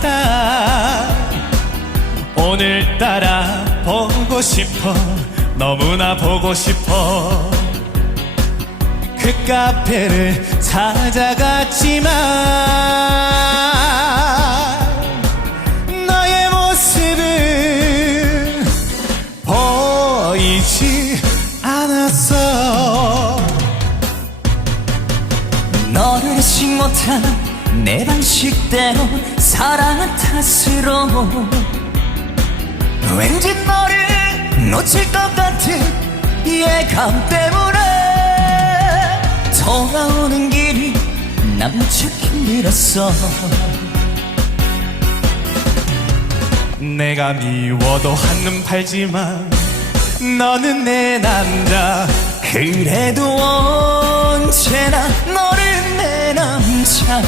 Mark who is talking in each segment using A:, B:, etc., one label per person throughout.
A: 나섰다. 오늘따라 보고 싶어. 너무나 보고 싶어. 그 카페를 찾아갔지만 너의 모습은 보이지 않았어.
B: 너를 잊지 못한 내 방식대로 사랑한 탓으로. 왠지 너를 놓칠 것 같은 예감 때문에 돌아오는 길이 난 무척 힘들었어.
A: 내가 미워도 한눈 팔지만 너는 내 남자.
B: 그래도 언제나 내 남자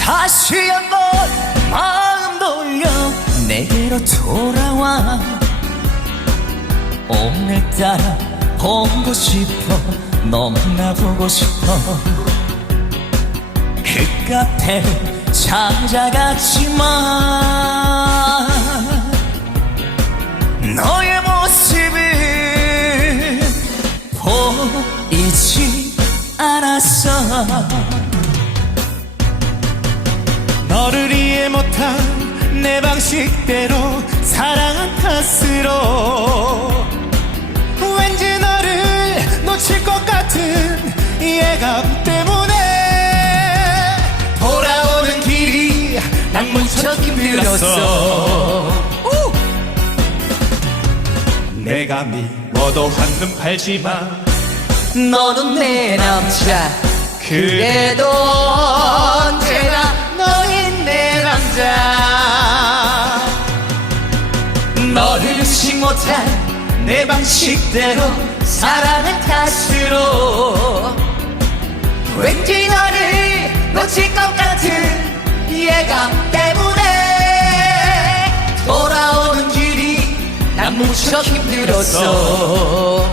B: 다시 한번 마음 돌려 내게로 돌아와. 오늘따라 보고 싶어 너무나 보고 싶어 그 카페를 찾아갔지만 너의 모습을 보이지 않았어.
A: 너를 이해 못한 내 방식대로 사랑한 탓으로 왠지 너를 놓칠 것 같은 때 난 무척 힘들었어. 내가 미워도 한눈 팔지만
B: 너는 내 남자. 그래도 언제나 너는 내 남자. 너를 잊지 못한 내 방식대로 사랑한 탓으로. 왠지 너를 놓칠 것 같은 예감 때문에 돌아오는 길이 난 무척 힘들었어.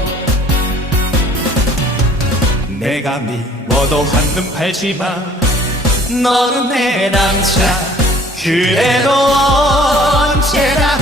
A: 내가 미워도 한눈 팔지만
B: 너는 내 남자.
A: 그래도
B: 언제나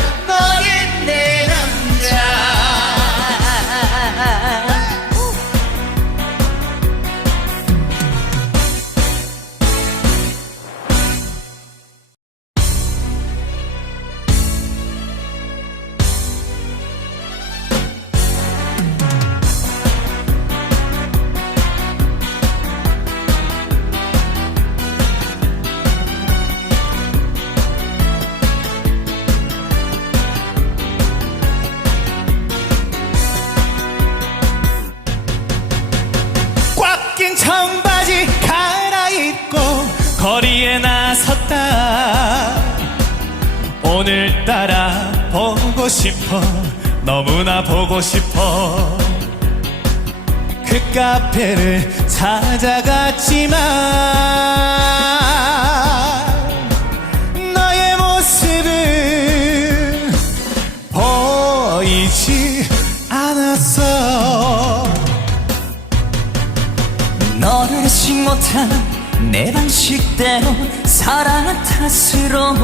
A: 보고 싶어. 너무나 보고 싶어. 그 카페를 찾아갔지만 너의 모습은 보이지 않았어.
B: 너를 잊지 못한 내 방식대로 사랑한 탓으로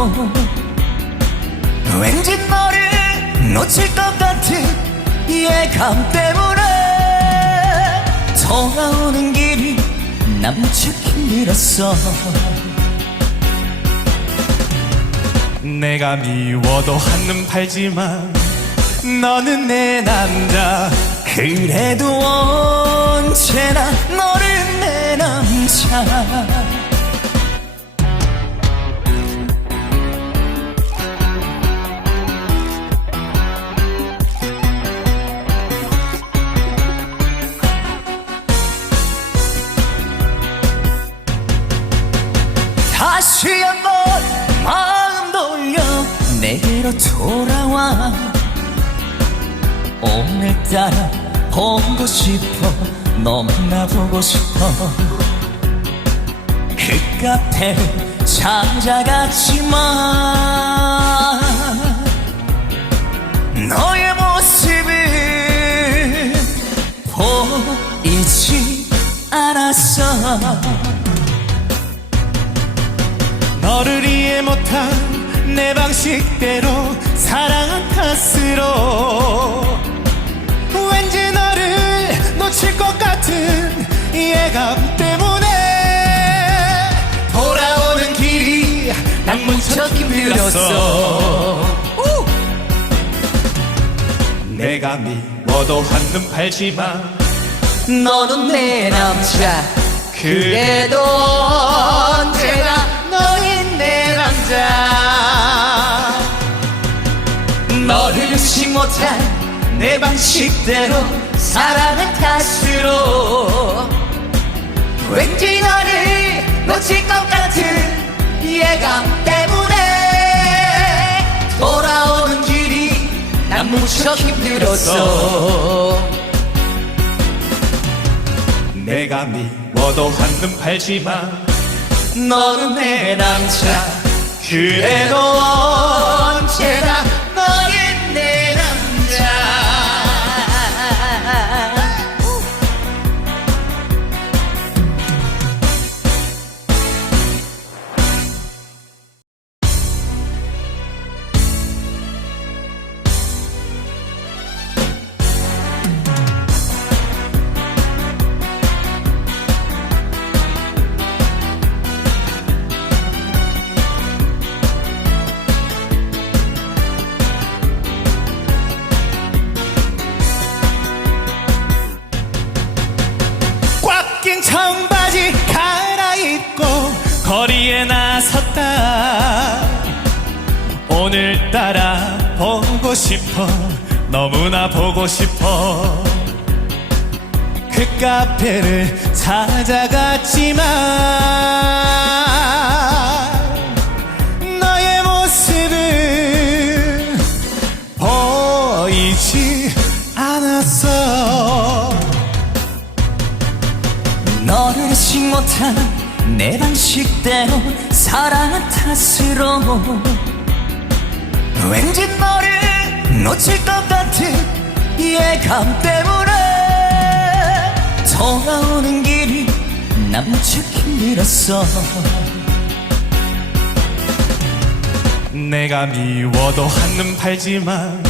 B: 왠지 너를 놓칠 것 같은 예감 때문에 돌아오는 길이 난 무척 힘들었어
A: 내가 미워도 한눈 팔지만 너는 내 남자.
B: 그래도 언제나 너는 내 남자 돌아와. 오늘따라 보고 싶어. 너무나 보고 싶어. 그 카페를 창자같지만. 너의 모습을 보이지 않았어.
A: 너를 이해 못한 내 방식대로 사랑한 탓으로. 왠지 너를 놓칠 것 같은 예감 때문에 돌아오는 길이 난 무척 힘들었어. 내가 미워도 한눈 팔지만
B: 너는 내 남자. 그래도 언제나 식 못한 내 방식대로 사랑을 탓으로. 왠지 너를 놓칠 것 같은 예감 때문에 돌아오는 길이 난 무척 힘들었어.
A: 내가 미워도 한눈 팔지만
B: 너는 내 남자.
A: 그래도
B: 언제나
A: 싶어. 너무나 보고 싶어. 그 카페를 찾아갔지만 너의 모습은 보이지 않았어.
B: 너를 식 못한 내 방식대로 사랑한 탓으로 왠지 너를 놓칠 것 같은 예감 때문에 돌아오는 길이 난 무척 힘들었어.
A: 내가 미워도 한눈 팔지만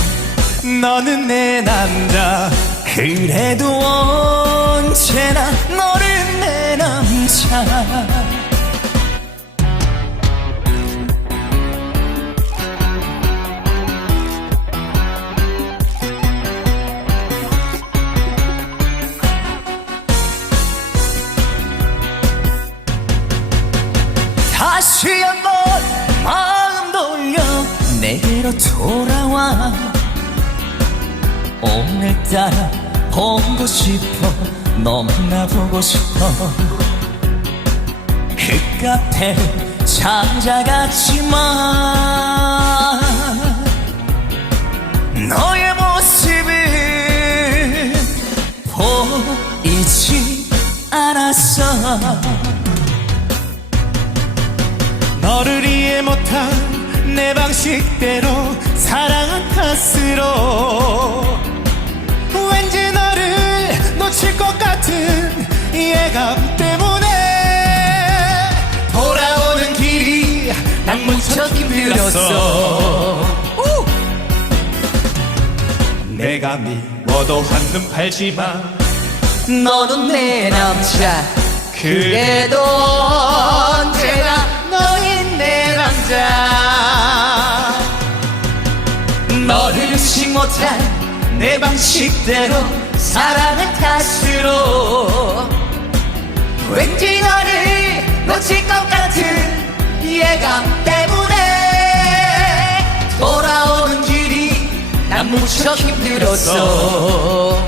A: 너는 내 남자.
B: 그래도 언제나 너를 내 남자 돌아와. 오늘따라 보고 싶어. 너무나 보고 싶어. 그 카페를 찾아갔지만 너의 모습을 보이지 않았어.
A: 너를 이해 못한 내 방식대로 사랑한 탓으로. 왠지 너를 놓칠 것 같은 예감 때문에 돌아오는 길이 난 무척 힘들었어. 내가 미워도 한눈 팔지만
B: 너는 내 남자. 그래도 언제나 내 방식대로 사랑을 탓으로. 왠지 너를 놓칠 것 같은 예감 때문에 돌아오는 길이 난 무척 힘들었어.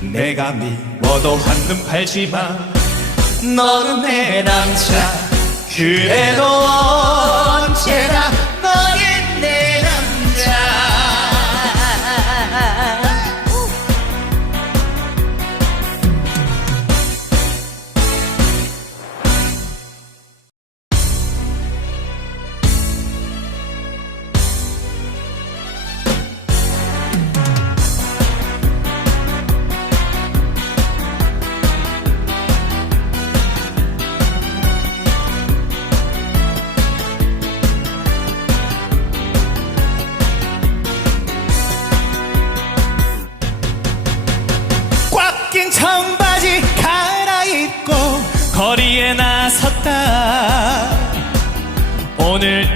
A: 내가 미워도 한눈 팔지만
B: 너는 내 남자.
A: 그래도
B: 언제나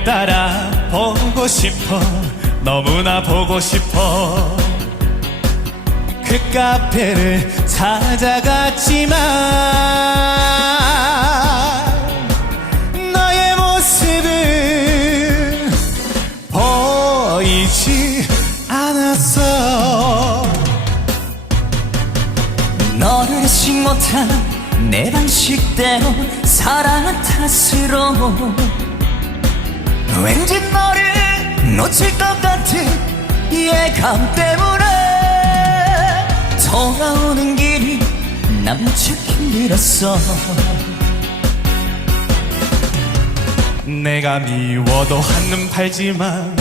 A: 따라 보고 싶어. 너무나 보고 싶어. 그 카페를 찾아갔지만 너의 모습은 보이지 않았어.
B: 너를 잊지 못한 내 방식대로 사랑한 탓으로 왠지 너를 놓칠 것 같은 예감 때문에 돌아오는 길이 난 무척 힘들었어.
A: 내가 미워도 한눈 팔지만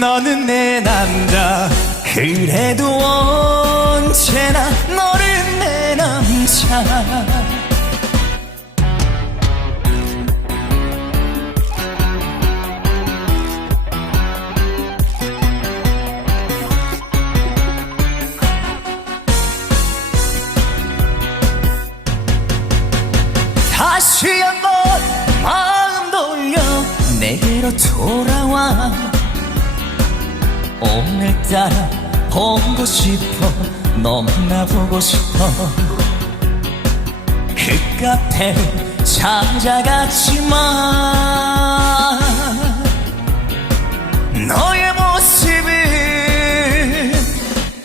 A: 너는 내 남자.
B: 그래도 언제나 너를 내 남자 돌아와. 오늘따라 보고 싶어. 너무나 보고 싶어. 그 카페를 찾아갔지만 너의 모습을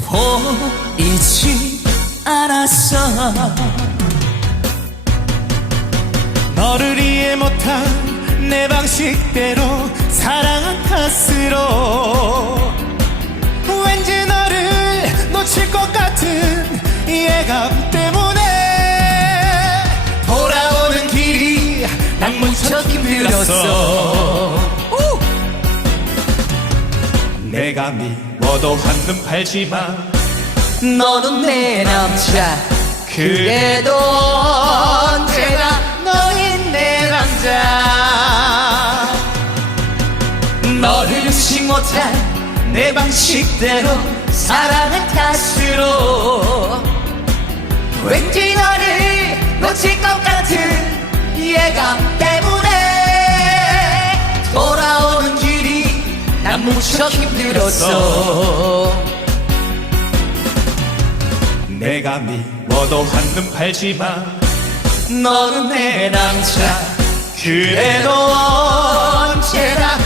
B: 보이지 않았어.
A: 너를 이해 못한 내 방식대로 사랑한 탓으로 왠지 너를 놓칠 것 같은 예감 때문에 돌아오는 길이 난 무척 힘들었어. 내가 미워도 한눈 팔지만
B: 너는 내 남자.
A: 그래도
B: 내 방식대로 사랑한 탓으로. 왠지 너를 놓칠 것 같은 예감 때문에 돌아오는 길이 난 무척 힘들었어.
A: 내가 미워도 한눈 팔지만
B: 너는 내 남자.
A: 그래도
B: 언제나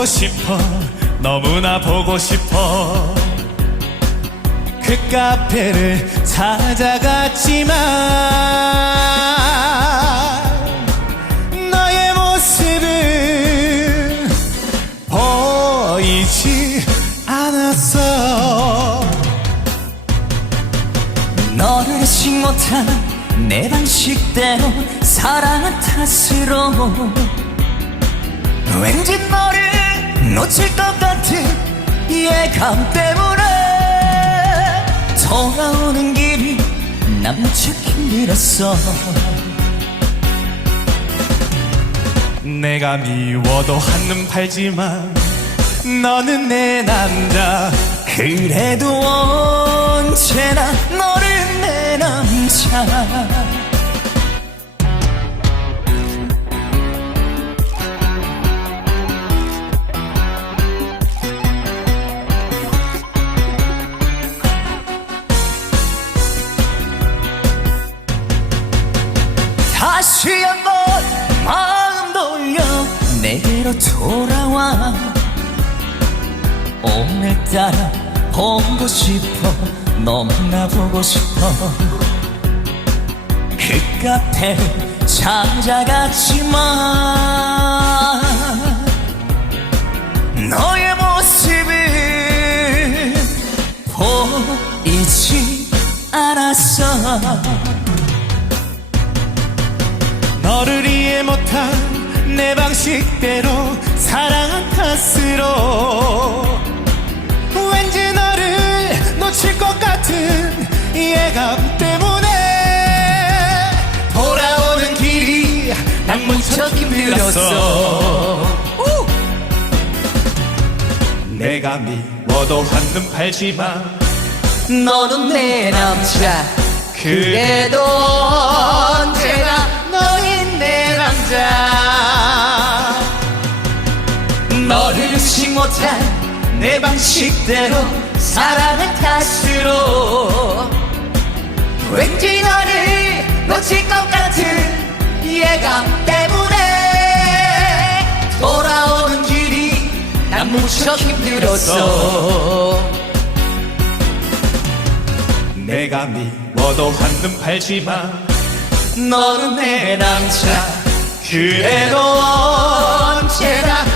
A: 보고 싶어. 너무나 보고 싶어. 그 카페를 찾아갔지만 너의 모습은 보이지 않았어.
B: 너를 잊지 못한 내 방식대로 사랑한 탓으로 왠지 너를 놓칠 것 같은 예감 때문에 돌아오는 길이 난 무척 힘들었어.
A: 내가 미워도 한눈 팔지만 너는 내 남자.
B: 그래도 언제나 너를 내 남자 다시 한번 마음 돌려 내게로 돌아와. 오늘따라 보고 싶어 너무나 보고 싶어. 그 카페를 찾아갔지만 너의 모습을 보이지 않았어
A: 너를 이해 못한 내 방식대로 사랑한 탓으로 왠지 너를 놓칠 것 같은 이해감 때문에 돌아오는 길이 난 무척 힘들었어. 내가 미워도 한눈 팔지만
B: 너는 내 남자. 그래도 언제나 못한 내 방식대로 사랑을 탓으로. 왠지 너를 놓칠 것 같은 이해감 때문에 돌아오는 길이 난 무척 힘들었어.
A: 내가 미워도 한눈 팔지만
B: 너는 내 남자.
A: 그래도
B: 언제나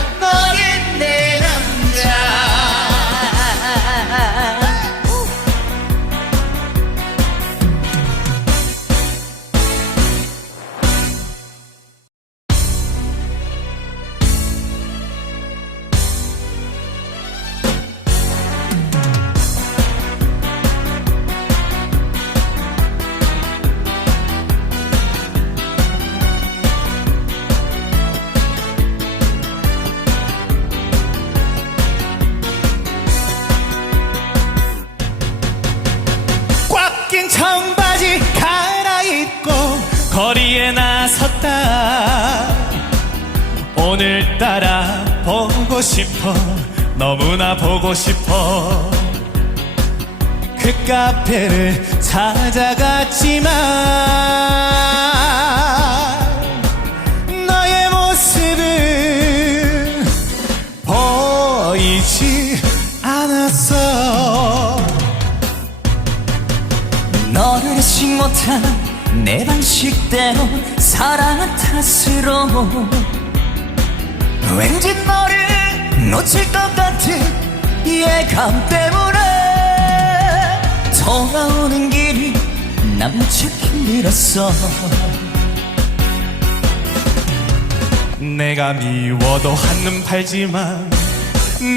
A: 따라 보고 싶어. 너무나 보고 싶어. 그 카페를 찾아갔지만 너의 모습은 보이지 않았어.
B: 너를 의식 못한 내 방식대로 사랑한 탓으로 왠지 너를 놓칠 것 같은 이해감 때문에 돌아오는 길이 난 무척 힘들었어.
A: 내가 미워도 한눈 팔지만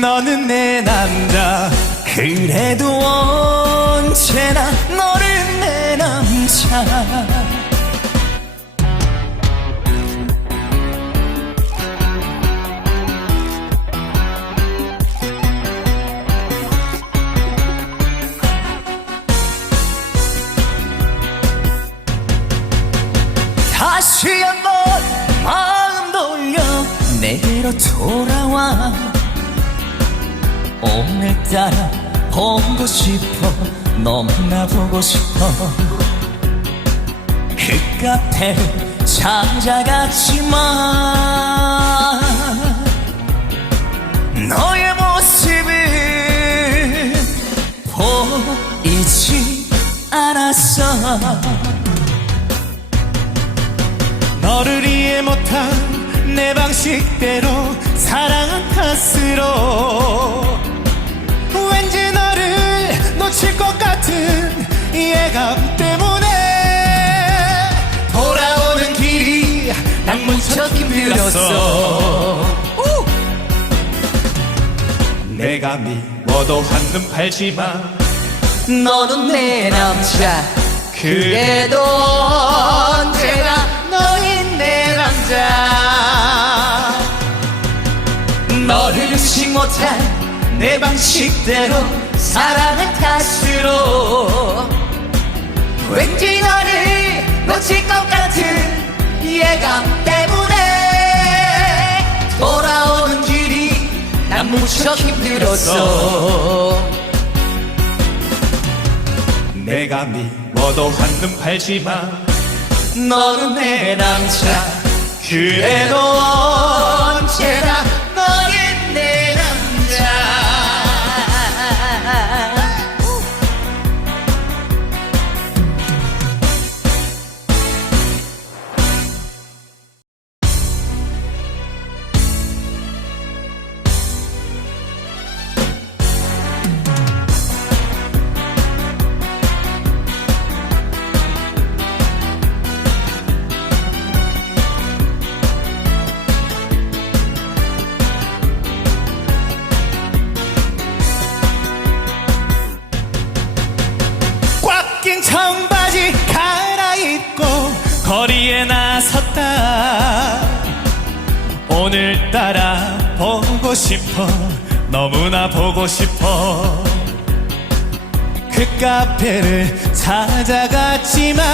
A: 너는 내 남자.
B: 그래도 언제나 너를 내 남자 오늘따라 보고 싶어 너무나 보고 싶어. 그 카페를 찾아갔지만 너의 모습을 보이지 않았어.
A: 너를 이해 못한 내 방식대로 사랑한 탓으로 놓칠 것 같은 이해감 때문에 돌아오는 길이 난 무척 힘들었어. 내가 미워도 한눈 팔지만
B: 너는 내 남자. 그래도 언제나 너인 내 남자. 너를 의식 못한 내 방식대로 사랑을 탓으로. 왠지 너를 놓칠 것 같은 이해감 때문에 돌아오는 길이 난 무척 힘들었어.
A: 내가 미워도 한눈 팔지만
B: 너는 내 남자.
A: 그래도
B: 언제나
A: 싶어. 너무나 보고 싶어. 그 카페를 찾아갔지만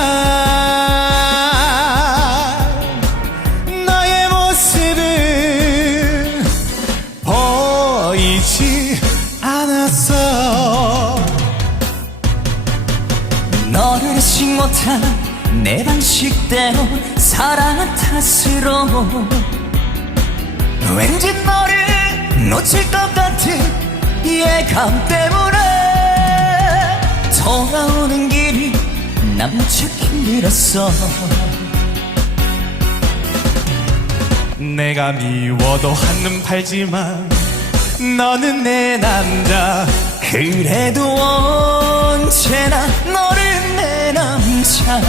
A: 너의 모습은 보이지 않았어.
B: 너를 식 못한 내 방식대로 사랑한 탓으로. 왠지 너를 놓칠 것 같은 예감 때문에 돌아오는 길이 난 무척 힘들었어.
A: 내가 미워도 한눈 팔지만 너는 내 남자.
B: 그래도 언제나 너를 내 남자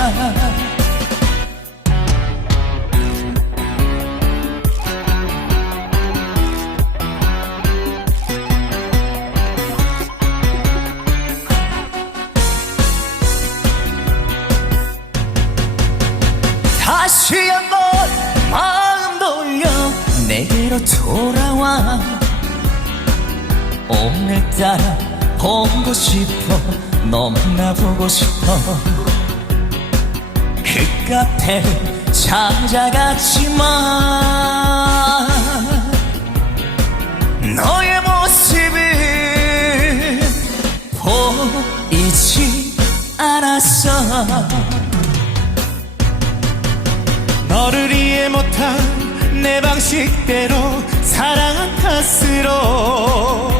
B: 돌아와. 오늘따라 보고 싶어. 너무나 보고 싶어. 그 카페를 찾아갔지만 너의 모습은 보이지 않았어.
A: 너를 이해 못한 내 방식대로 사랑한 탓으로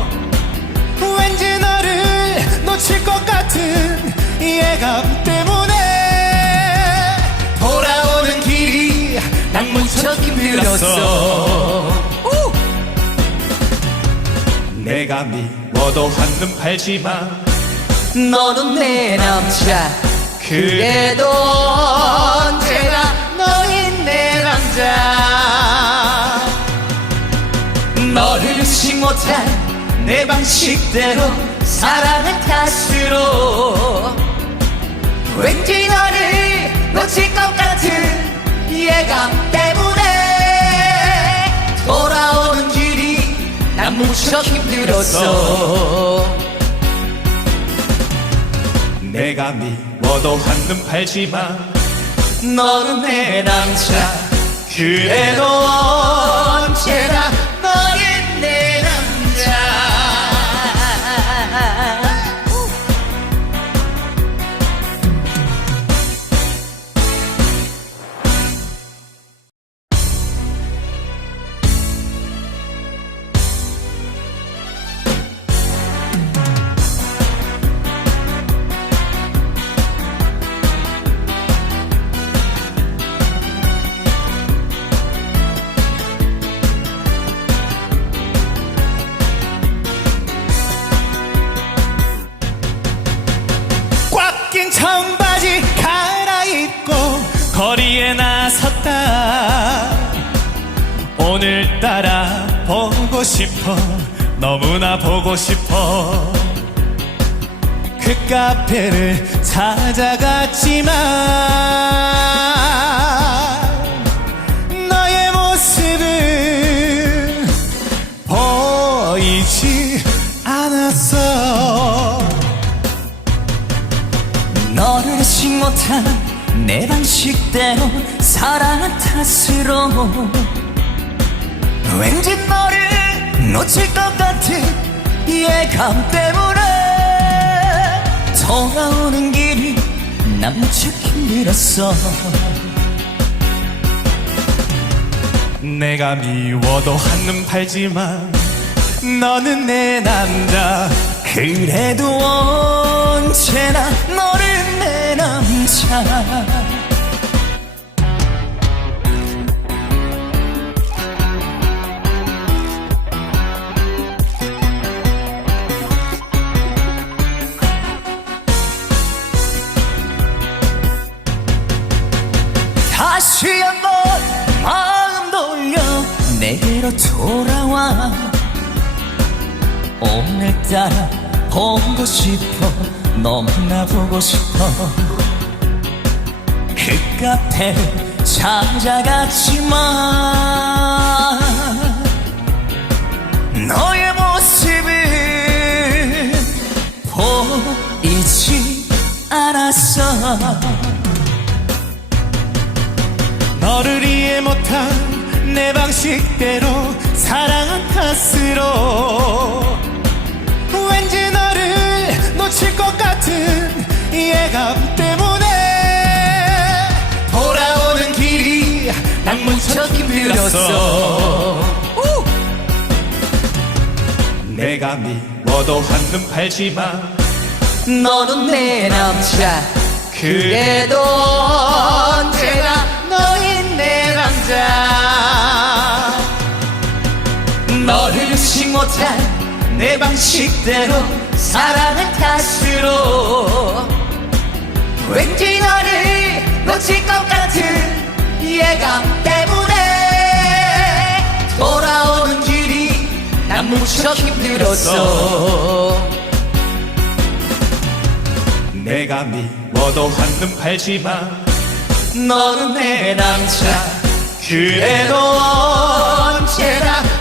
A: 왠지 너를 놓칠 것 같은 예감 때문에 돌아오는 길이 난 무척 힘들었어. 내가 미워도 한눈 팔지만
B: 너는 내 남자. 그래도 언제나 너인 내 남자 못한 내 방식대로 사랑한 탓으로 왠지 너를 놓칠 것 같은 예감 때문에 돌아오는 길이 난 무척 힘들었어.
A: 내가 미워도 한눈 팔지만
B: 너는 내 남자.
A: 그래도
B: 언제나
A: 따라 보고 싶어. 너무나 보고 싶어. 그 카페를 찾아갔지만 너의 모습은 보이지 않았어.
B: 너를 식 못한 내 방식대로 사랑한 탓으로 왠지 너를 놓칠 것 같은 예감 때문에 돌아오는 길이 난 무척 힘들었어.
A: 내가 미워도 한눈 팔지만 너는 내 남자.
B: 그래도 언제나 너를 내 남자 그대로 돌아와. 오늘따라 보고 싶어. 너무나 보고 싶어. 그 카페를 찾아갔지만 너의 모습을 보이지 않았어.
A: 너를 이해 못한 내 방식대로 사랑한 탓으로. 왠지 너를 놓칠 것 같은 예감 때문에 돌아오는 길이 난 무척 힘들었어. 내가 미워도 한눈 팔지마.
B: 너는 내 남자. 그래도 언제나 너인 내 남자 의식 못한 내 방식대로 사랑을 탓으로. 왠지 너를 놓칠 것 같은 예감 때문에 돌아오는 길이 난 무척 힘들었어.
A: 내가 미워도 한눈 팔지마.
B: 너는 내 남자.
A: 그래도
B: 그래도